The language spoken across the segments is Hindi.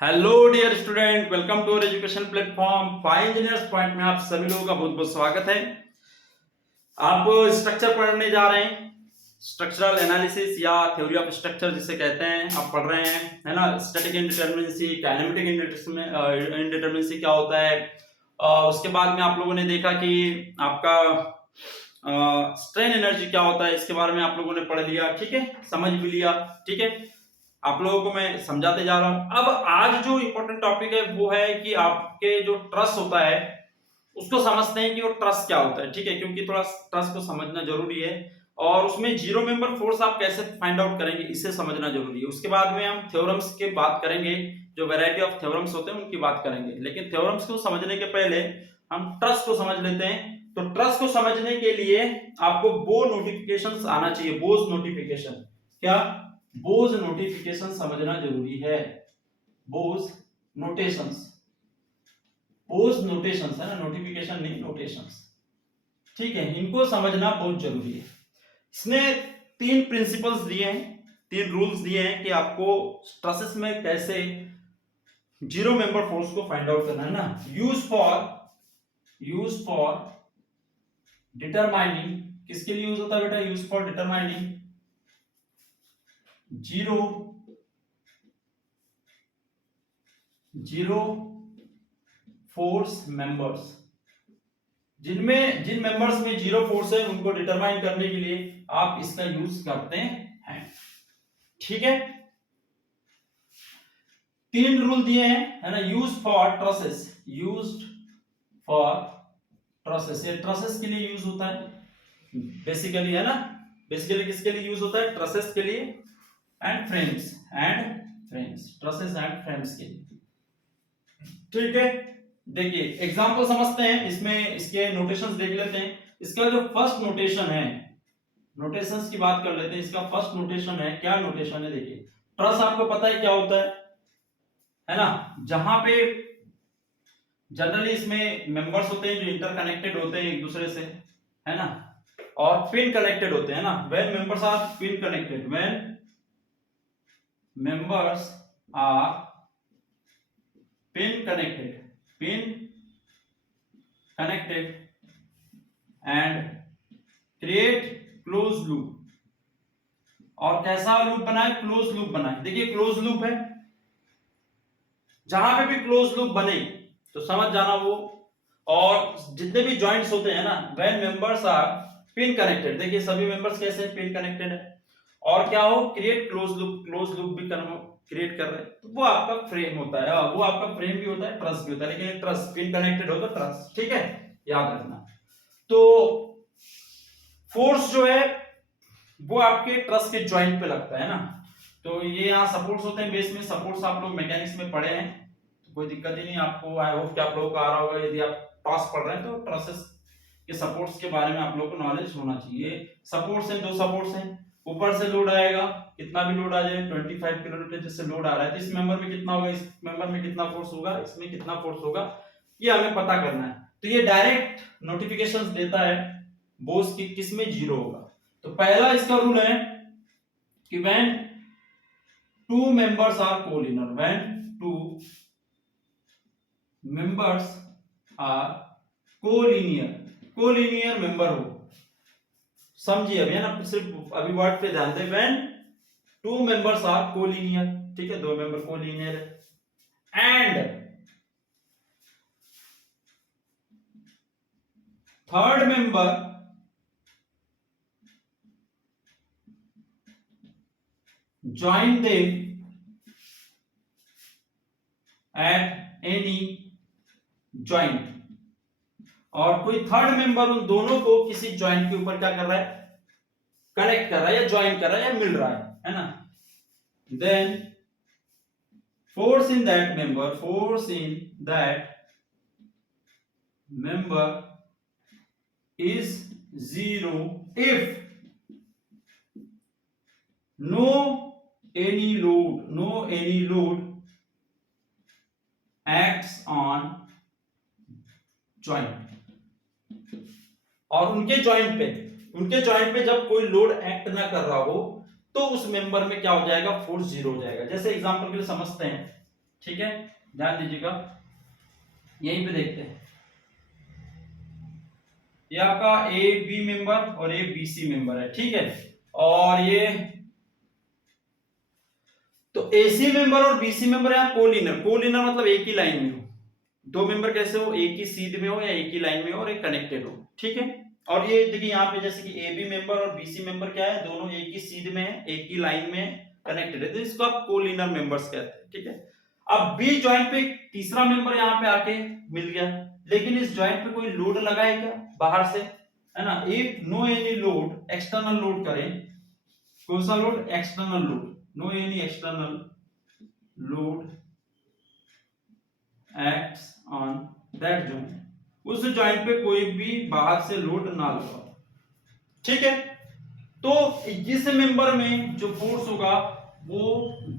Hello dear student, welcome to our education platform five engineers point में आप सभी लोगों का बहुत बहुत स्वागत है। आप स्ट्रक्चर पढ़ने जा रहे हैं, स्ट्रक्चरल एनालिसिस या थ्योरी ऑफ स्ट्रक्चर जिसे कहते हैं, आप पढ़ रहे हैं, है ना। स्टैटिक इंडिटरमिनेसी, काइनेमेटिक इंडिटरमिनेसी क्या होता है। उसके बाद में आप लोगों ने देखा कि आपका स्ट्रेन एनर्जी क्या होता है, इसके बारे में आप लोगों ने पढ़ लिया, ठीक है, समझ भी लिया, ठीक है। आप लोगों को मैं समझाते जा रहा हूं। अब आज जो इंपॉर्टेंट टॉपिक है वो है कि आपके जो ट्रस होता है उसको समझते हैं कि वो ट्रस क्या होता है, ठीक है, क्योंकि थोड़ा ट्रस को समझना जरूरी है और उसमें जीरो मेंबर फोर्स आप कैसे फाइंड आउट करेंगे इसे समझना जरूरी है। उसके बाद में हम थ्योरम्स की बात करेंगे, जो वैरायटी ऑफ थ्योरम्स होते हैं उनकी बात करेंगे, लेकिन थ्योरम्स को समझने के पहले हम ट्रस को समझ लेते हैं। तो ट्रस को समझने के लिए आपको बो नोटिफिकेशंस आना चाहिए। बोस नोटिफिकेशन क्या, बोस नोटिफिकेशन समझना जरूरी है। बोस नोटेशंस, बोस नोटेशंस है ना, नोटिफिकेशन नहीं, नोटेशंस, ठीक है, इनको समझना बहुत जरूरी है। इसने तीन प्रिंसिपल्स दिए हैं, तीन रूल्स दिए हैं कि आपको स्ट्रेसेस में कैसे जीरो मेंबर फोर्स को फाइंड आउट करना है ना। यूज फॉर डिटरमाइनिंग, किसके लिए यूज होता है बेटा, use for determining zero force members, जिन मेंबर्स में जीरो फोर्स है उनको डिटरमाइन करने के लिए आप इसका यूज करते हैं, ठीक है। तीन रूल दिए हैं, है ना। Use for trusses, used for trusses, ये ट्रसेस के लिए यूज होता है बेसिकली, है ना। बेसिकली किसके लिए यूज होता है, ट्रसेस के लिए and frames, trusses and frames के लिए, ठीक है। देखिए एग्जांपल समझते हैं, इसमें इसके नोटेशंस देख लेते हैं। इसका जो फर्स्ट नोटेशन है, नोटेशंस की बात कर लेते हैं। इसका फर्स्ट नोटेशन है, क्या नोटेशन है, देखिए ट्रस आपको पता है क्या होता है ना। जहां पे जनरली इसमें मेंबर्स होते हैं जो इंटरकनेक्टेड होते हैं एक दूसरे से, है ना, और पिन कनेक्टेड होते हैं ना। When members are pin connected, when members are pin connected and create closed loop। और कैसा लूप बनाए, क्लोज लूप बनाए। देखिए क्लोज लूप है, जहां पे भी क्लोज लूप बने तो समझ जाना वो, और जितने भी जॉइंट्स होते हैं ना, when members are pin connected, देखिए सभी मेंबर्स कैसे पिन कनेक्टेड है, और क्या हो, क्रिएट क्लोज लूप भी क्रिएट कर रहे हैं, तो वो आपका फ्रेम होता है। वो आपका फ्रेम भी होता है, ट्रस भी होता है, लेकिन ट्रस पिन कनेक्टेड हो तो ट्रस, ठीक है, याद रखना। तो फोर्स जो है वो आपके ट्रस के जॉइंट पे लगता है ना। तो ये यहाँ सपोर्ट्स होते हैं, बेस में सपोर्ट्स आप लोग मैकेनिक्स में पढ़े हैं, तो कोई दिक्कत ही नहीं आपको। आई होप कि आप लोगों को आ रहा होगा, यदि आप पास पढ़ रहे हैं तो ट्रसेस के सपोर्ट्स के बारे में आप लोगों को नॉलेज होना चाहिए। सपोर्ट्स हैं, दो सपोर्ट्स हैं, ऊपर से लोड आएगा, कितना भी लोड आ जाए, 25 किलोमीटर जैसे लोड आ रहा है, तो इस मेंबर में कितना होगा, इस मेंबर में कितना फोर्स होगा, इसमें कितना फोर्स होगा, ये हमें पता करना है। तो ये डायरेक्ट नोटिफिकेशंस देता है बोस की किसमें जीरो होगा। तो पहला इसका रूल है कि when two members are collinear, when two members are collinear member हो, समझिए अभी, है ना, सिर्फ अभी वर्ड पे ध्यान दें। When two members are collinear, ठीक है, दो मेंबर कोलिनियर है, and third member join them at any joint, और कोई थर्ड मेंबर उन दोनों को किसी जॉइंट के ऊपर क्या कर रहा है, कनेक्ट कर रहा है या ज्वाइन कर रहा है या मिल रहा है ना। Then force in that member is zero if no any load acts on joint, और उनके जॉइंट पे जब कोई लोड एक्ट ना कर रहा हो तो उस मेंबर में क्या हो जाएगा, फोर्स जीरो हो जाएगा। जैसे एग्जांपल के लिए समझते हैं, ठीक है, ध्यान दीजिएगा, यहीं पे देखते हैं, ये आपका ए बी मेंबर और ए बी सी मेंबर है, ठीक है। और ये तो एसी मेंबर और बीसी मेंबर है कोलिनर, कोलिनर मतलब एक ही लाइन में हो, दो मेंबर कैसे हो, एक ही सीध में हो या एक ही लाइन में हो और एक कनेक्टेड हो, ठीक है। और ये देखिए यहाँ पे जैसे कि ए बी मेंबर और बीसी मेंबर क्या है, दोनों एक ही सीध में है, एक ही लाइन में कनेक्टेड है, तो इसको आप कोलिनर मेंबर्स कहते हैं, ठीक है। अब बी जॉइंट पे तीसरा मेंबर यहाँ पे आके मिल गया, लेकिन इस जॉइंट पे कोई लोड लगाए क्या बाहर से, है ना। If no any load, external load करें, कौन सा load, external load, no any external load acts on that joint, उस जॉइंट पे कोई भी बाहर से लोड ना लगाओ, ठीक है। तो इस मेंबर में जो फोर्स होगा वो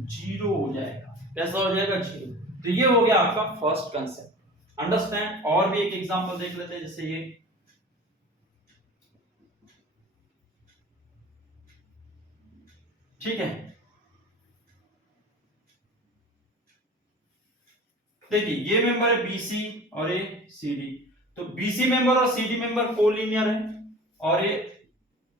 जीरो हो जाएगा, कैसा हो जाएगा, जीरो। तो ये हो गया आपका फर्स्ट कंसेप्ट, अंडरस्टैंड। और भी एक एग्जांपल देख लेते हैं, जैसे ये ठीक है, देखिए ये मेंबर है बीसी और ये सीडी, तो बीसी मेंबर और सीडी मेंबर कोलिनियर है, और ये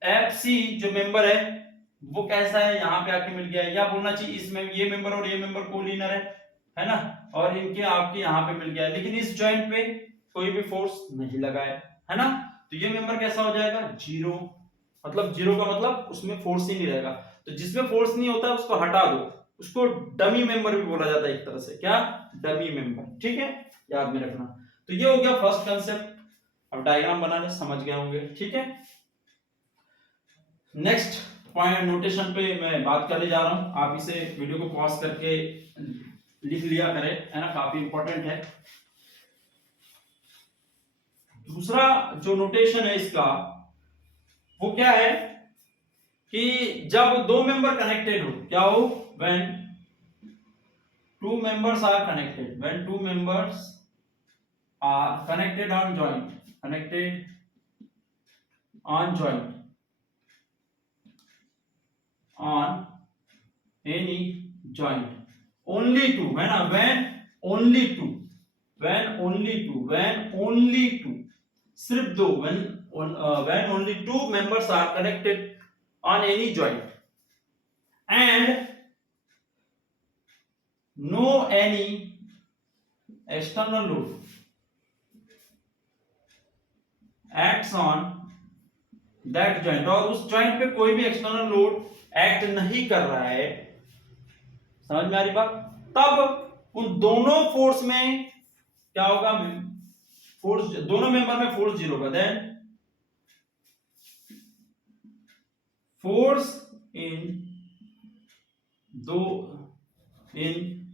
एफसी जो मेंबर है वो कैसा है, यहाँ पे आके मिल गया है, या बोलना चाहिए इसमें ये मेंबर और ये मेंबर कोलिनियर है ना, और इनके आपके यहाँ पे मिल गया है, लेकिन इस जॉइंट पे कोई भी फोर्स नहीं लगा है ना, तो ये मेंबर कैसा हो जाएगा, जीरो। मतलब जीरो का मतलब उसमें फोर्स ही नहीं रहेगा, तो जिसमें फोर्स नहीं होता उसको हटा दो, उसको डमी मेंबर भी बोला जाता है एक तरह से, क्या, डमी मेंबर, ठीक है, याद में रखना। तो ये हो गया फर्स्ट कंसेप्ट, अब डायग्राम बनाने समझ गए होंगे, ठीक है। नेक्स्ट पॉइंट नोटेशन पे मैं बात करने जा रहा हूं, आप इसे वीडियो को पॉज करके लिख लिया करें, है ना, काफी इंपॉर्टेंट है। दूसरा जो नोटेशन है इसका वो क्या है कि जब दो मेंबर कनेक्टेड हो, क्या हो, when two members are connected, when two members are connected on joint, connected on joint on any joint, only two, है ना, when only two, when only two, when only two, सिर्फ दो, when only two members are connected on any joint and no any external load acts on that joint, और उस जॉइंट पे कोई भी एक्सटर्नल लोड एक्ट नहीं कर रहा है, समझ में आ रही बात, तब उन दोनों फोर्स में क्या होगा, फोर्स दोनों मेंबर में फोर्स जीरो होगा, then force in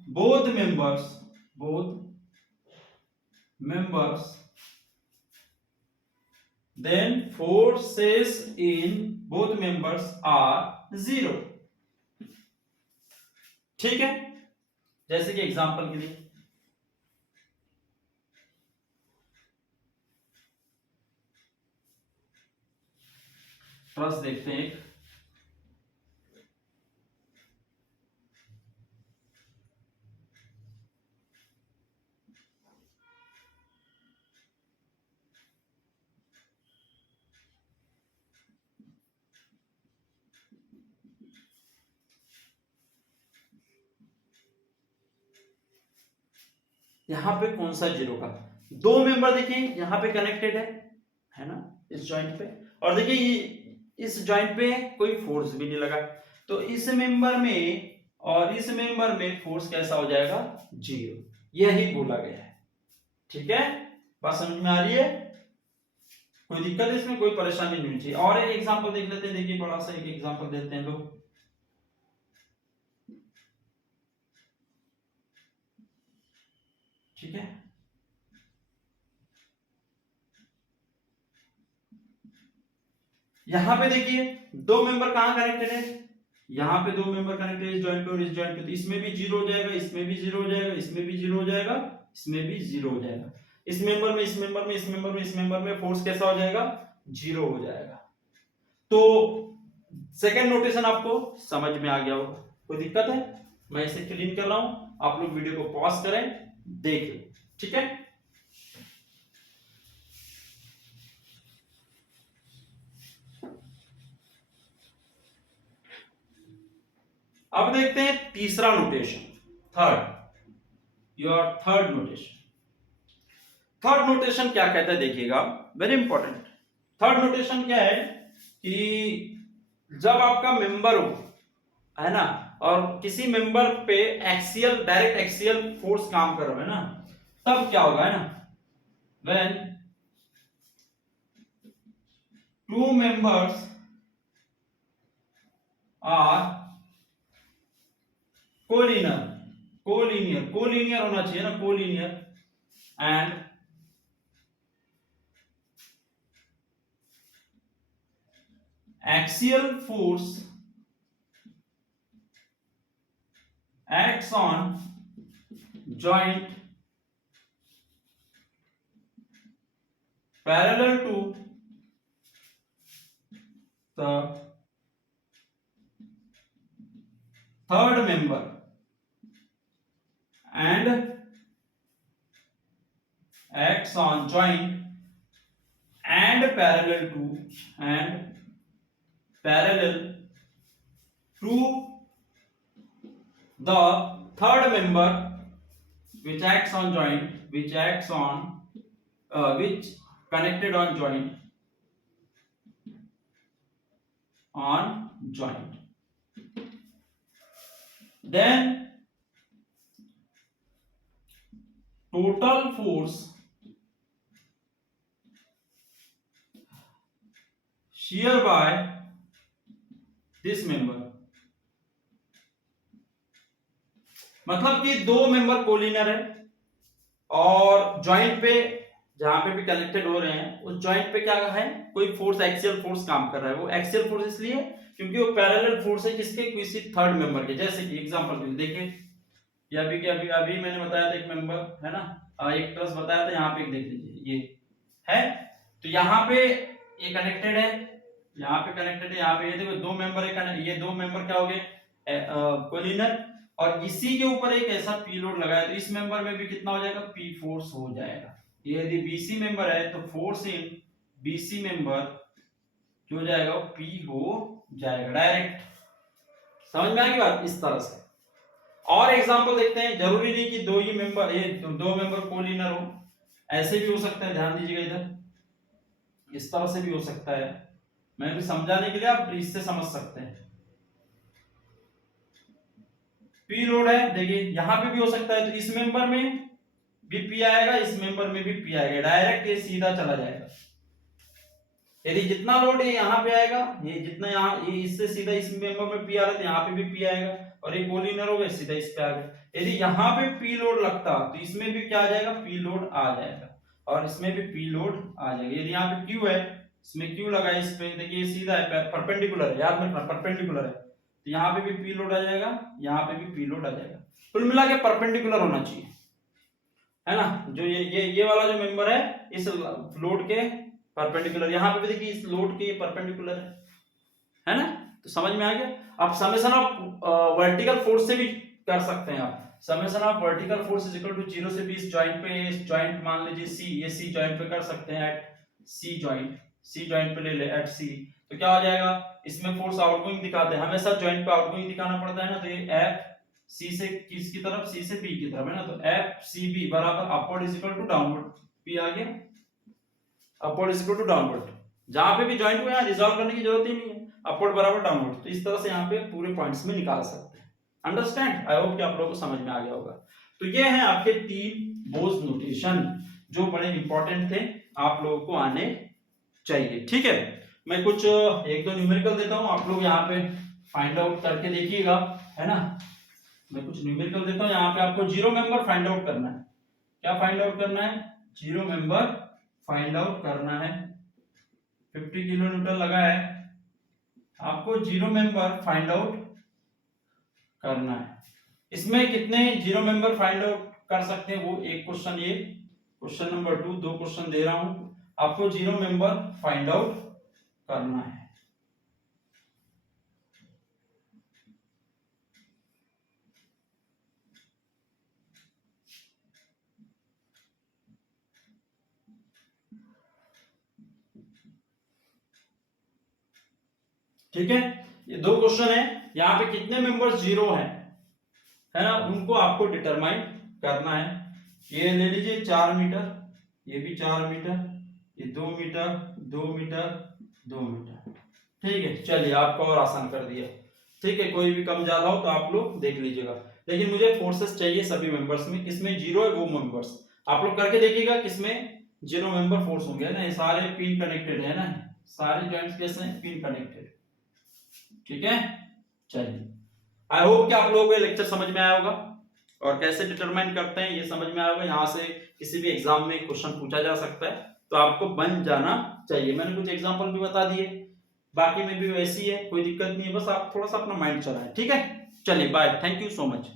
both members then forces in both members are zero, ठीक है। जैसे कि एग्जांपल के लिए ट्रस देखते हैं, एक यहां पे कौन सा जीरो का, दो मेंबर देखिए यहां पे कनेक्टेड है ना, इस जॉइंट पे, और देखिए इस जॉइंट पे कोई फोर्स भी नहीं लगा, तो इस मेंबर में और इस मेंबर में फोर्स कैसा हो जाएगा, जीरो, यही बोला गया है, ठीक है। बात समझ में आ रही है, कोई दिक्कत है इसमें, कोई परेशानी नहीं चाहिए। और एक एग्जांपल देख लेते हैं, देखिए बड़ा सा एक एग्जांपल देते हैं लोग, ठीक है। यहां पे देखिए दो मेंबर कहां कनेक्टेड है, यहां पे दो मेंबर कनेक्टेड है इस जॉइंट पे और इस जॉइंट पे, तो इसमें भी जीरो हो जाएगा, इसमें भी जीरो हो जाएगा, इसमें भी जीरो हो जाएगा, इसमें भी जीरो हो जाएगा, इस मेंबर में, इस मेंबर में, इस मेंबर में, इस मेंबर में फोर्स कैसा हो जाएगा, जीरो हो जाएगा। तो सेकंड नोटेशन आपको समझ में आ गया होगा, कोई दिक्कत है, मैं इसे क्लीन कर रहा हूं, आप लोग वीडियो को पॉज करें, देखें, ठीक है। अब देखते हैं तीसरा notation, third, your third notation. Third notation क्या कहता है देखिएगा, वेरी इंपॉर्टेंट। थर्ड नोटेशन क्या है कि जब आपका मेंबर हो, है ना, और किसी मेंबर पे एक्सियल, डायरेक्ट एक्सियल फोर्स काम कर रहा है ना, तब क्या होगा, है ना, when two members are collinear, collinear होना चाहिए ना, collinear, and axial force acts on joint parallel to the third member and acts on joint and parallel to the third member which acts on joint, which connected on joint, then total force shear by this member, मतलब कि दो मेंबर कोलिनियर है और जॉइंट पे जहां पे भी कनेक्टेड हो रहे हैं उस जॉइंट पे क्या है, कोई फोर्स, एक्सियल फोर्स काम कर रहा है। वो एक्सियल फोर्स इसलिए क्योंकि वो पैरेलल फोर्स है किसके, किसी थर्ड मेंबर के। जैसे कि एग्जांपल के लिए देखिए, ये अभी मैंने बताया था एक मेंबर, है ना, एक ट्रस बताया था, यहाँ पे एक देख लीजिए, ये है, तो यहाँ पे ये कनेक्टेड है, यहाँ पे कनेक्टेड है, यहाँ पे ये देखो दो मेंबर है, ये दो मेंबर क्या हो गए, कोलिनियर, और इसी के ऊपर एक ऐसा पी लोड लगाया तो इस मेंबर में भी कितना हो जाएगा, पी फोर्स हो जाएगा। ये यदि बीसी मेंबर है तो फोर्स इन बीसी मेंबर क्या हो जाएगा, पी हो जाएगा डायरेक्ट। समझ में आ गई बात, इस तरह से। और एग्जांपल देखते हैं, जरूरी नहीं कि दो ही मेंबर, ये दो मेंबर कोलिनियर हो, ऐसे भी हो सकता है, ध्यान दीजिएगा इधर, इस तरह से भी हो सकता है। मैं भी समझाने के लिए आप इससे समझ सकते हैं। पी लोड है, देखिए यहां पे भी हो सकता है, तो इस मेंबर में भी पी आएगा, इस मेंबर में भी पी आएगा, डायरेक्ट ये सीधा चला जाएगा। यदि जितना लोड ये यहाँ पे आएगा, ये जितना यहाँ, ये इससे सीधा इस मेंबर में पी आ रहा है, यहाँ पे भी पी आएगा, और ये कोलिनियर हो गया, सीधा इस पे आ गया। यदि यहाँ पे पी लोड लगता तो इसमें भी क्या आ जाएगा, पी लोड आ जाएगा, और इसमें भी पी लोड आ जाएगा। यदि यहाँ पे क्यू है, इसमें क्यू लगा, इस पे देखिए सीधा है, परपेंडिकुलर है, याद रखना परपेंडिकुलर है, तो यहाँ पे भी पी लोड आ जाएगा, यहाँ पे भी पी लोड आ जाएगा। कुल मिला के परपेंडिकुलर होना चाहिए, है ना। जो ये वाला जो मेंबर है इस लोड के परपेंडिकुलर, यहाँ पे भी देखिए इस लोड के परपेंडिकुलर है ना, तो समझ में आ गया। आप समेशन ऑफ वर्टिकल फोर्स से भी कर सकते हैं, आप summation of vertical force is equal to 0 से 20 जॉइंट पे, इस जॉइंट मान लीजिए सी, ये सी जॉइंट पे कर सकते हैं, एट सी जॉइंट पे ले ले एट सी, तो क्या हो जाएगा, इसमें फोर्स आउटगोइंग दिखाते हैं, हमेशा जॉइंट पे आउटगोइंग दिखाना पड़ता है ना, तो ये एफ सी से किसकी तरफ, सी से बी की तरफ, है ना, तो एफ सी बी बराबर upward is equal to downward, P आ गया, upward is equal to downward, जहां पे भी जॉइंट को यहां रिजॉल्व करने की जरूरत ही नहीं है, अपवर्ड बराबर डाउनवर्ड, तो इस तरह से यहाँ पे पूरे पॉइंट्स में निकाल सकते हैं। अंडरस्टैंड, आई होप कि आप लोगों को समझ में आ गया होगा। तो ये हैं आपके 3 बोस नोटेशन जो बड़े इंपॉर्टेंट थे, आप लोगों को आने चाहिए, ठीक है। मैं कुछ एक दो न्यूमेरिकल देता हूं, आप लोग यहाँ पे फाइंड आउट करके देखिएगा, है ना। मैं कुछ न्यूमेरिकल देता हूं, यहाँ पे आपको जीरो मेंबर फाइंड आउट करना है। क्या फाइंड आउट करना है, जीरो मेंबर फाइंड आउट करना है। 50 किलो न्यूटन लगा है, आपको जीरो मेंबर फाइंड आउट करना है। इसमें कितने जीरो मेंबर फाइंड आउट कर सकते हैं, वो एक क्वेश्चन, ये क्वेश्चन नंबर 2, 2 क्वेश्चन दे रहा हूं, आपको जीरो मेंबर फाइंड आउट करना है। ठीक है, ये दो क्वेश्चन है, यहाँ पे कितने मेंबर्स जीरो है ना, उनको आपको डिटरमाइन करना है। ये ले लीजिए 4 मीटर, ये भी 4 मीटर, ये 2 मीटर 2 मीटर 2 मीटर। ठीक है, चलिए आपको और आसान कर दिया। ठीक है, कोई भी कम ज्यादा हो तो आप लोग देख लीजिएगा, लेकिन मुझे फोर्सेस चाहिए सभी मेंबर्स में, किसमें जीरो है वो मेंबर्स आप लोग करके देखिएगा, किसमें जीरो मेंबर फोर्स होंगे ना, ये सारे पिन कनेक्टेड है ना, सारे जॉइंट्स कैसे हैं, पिन कनेक्टेड। ठीक है, चलिए आई होप कि आप लोगों को ये लेक्चर समझ में आया होगा और कैसे डिटरमाइन करते हैं ये समझ में आया होगा। यहाँ से किसी भी एग्जाम में क्वेश्चन पूछा जा सकता है, तो आपको बन जाना चाहिए। मैंने कुछ एग्जांपल भी बता दिए, बाकी में भी वैसी है, कोई दिक्कत नहीं है, बस आप थोड़ा सा अपना माइंड चलाएं। ठीक है, चलिए bye, thank you so much.